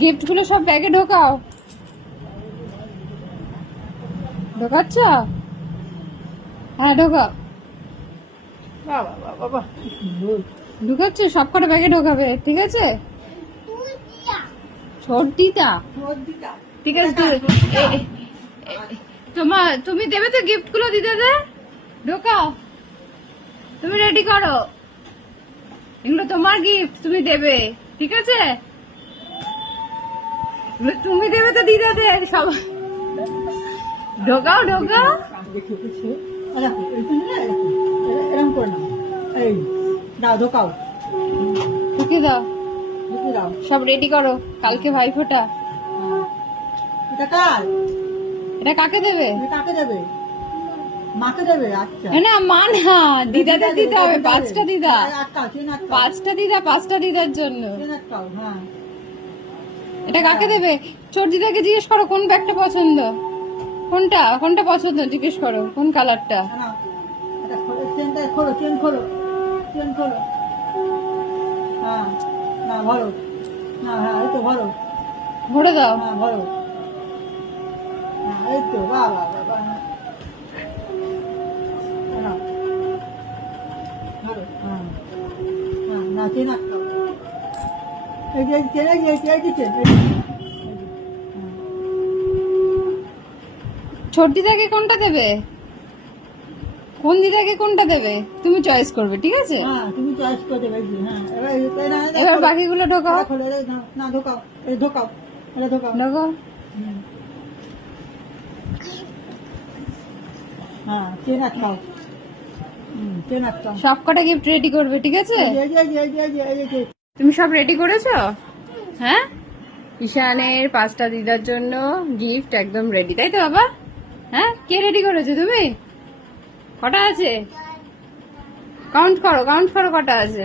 Gift গুলো সব ব্যাগে ঢোকাও। ঢোকাচ্ছ? হ্যাঁ ঢোকাও। বাবা বাবা বাবা ঢুকাচ্ছ? সব কটা ব্যাগে ঢোকাবে, ঠিক আছে? ছোটিটা ঠিক আছে। তুমি দেবে তো গিফট গুলো দিতে দে। ঢোকাও, তুমি রেডি করো। এগুলো তোমার গিফট, তুমি দেবে, ঠিক আছে? এগুলো তুমি দেবে তো দিতে দে সব। ঢোকাও ঢোকাও। এরকম করে না, এই দাও ঢোকাও, ঢুকিয়ে দাও, ঢুকিয়ে দাও। সব রেডি করো, কালকে ভাইফোঁটা। এটা কার? এটা কাকে দেবে? এটা কাকে দেবে? মাকে দেবে? আচ্ছা না মা না, দিদাদের দিতে হবে। পাঁচটা দিদা, আটকাও, চেন আটকাও, পাঁচটা দিদা, পাঁচটা দিদার জন্য। চেন আটকাও। হ্যাঁ এটা কাকে দেবে? ছোট দিদাকে জিজ্ঞেস করো কোন ব্যাগটা পছন্দ, কোনটা কোনটা পছন্দ জিজ্ঞেস করো, কোন কালারটা। না, এটা খোলো, চেনটা খোলো, চেন খোলো, চেন খোলো। হ্যাঁ না ভরো, না হ্যাঁ এই তো ভরো, ভরে দাও। হ্যাঁ ভরো, হ্যাঁ এই তো বাবা বাবা। না ভরো, হ্যাঁ হ্যাঁ না চেন আটকাও। এই যে চেন, এই যে চেন, এই যে ছোট দিদাকে কোনটা দেবে, কোন দিদাকে কোনটা দেবে তুমি চয়েস করবে, ঠিক আছে? হ্যাঁ তুমি চয়েস করে দেবে। হ্যাঁ এবার বাকিগুলো ঢোকাও। খোলো, না ঢোকাও, এই ঢোকাও, এটা ঢোকাও। ঢোকাও। হ্যাঁ চেন আটকাও, চেন আটকাও। সব কটা গিফট রেডি করবে, ঠিক আছে? এই তুমি সব রেডি করেছো? হ্যাঁ, ঈশানের পাঁচটা দিদার জন্য গিফট একদম রেডি, তাই তো বাবা? হ্যাঁ, কে রেডি করেছো তুমি? কটা আছে? কাউন্ট করো, কাউন্ট করো কটা আছে।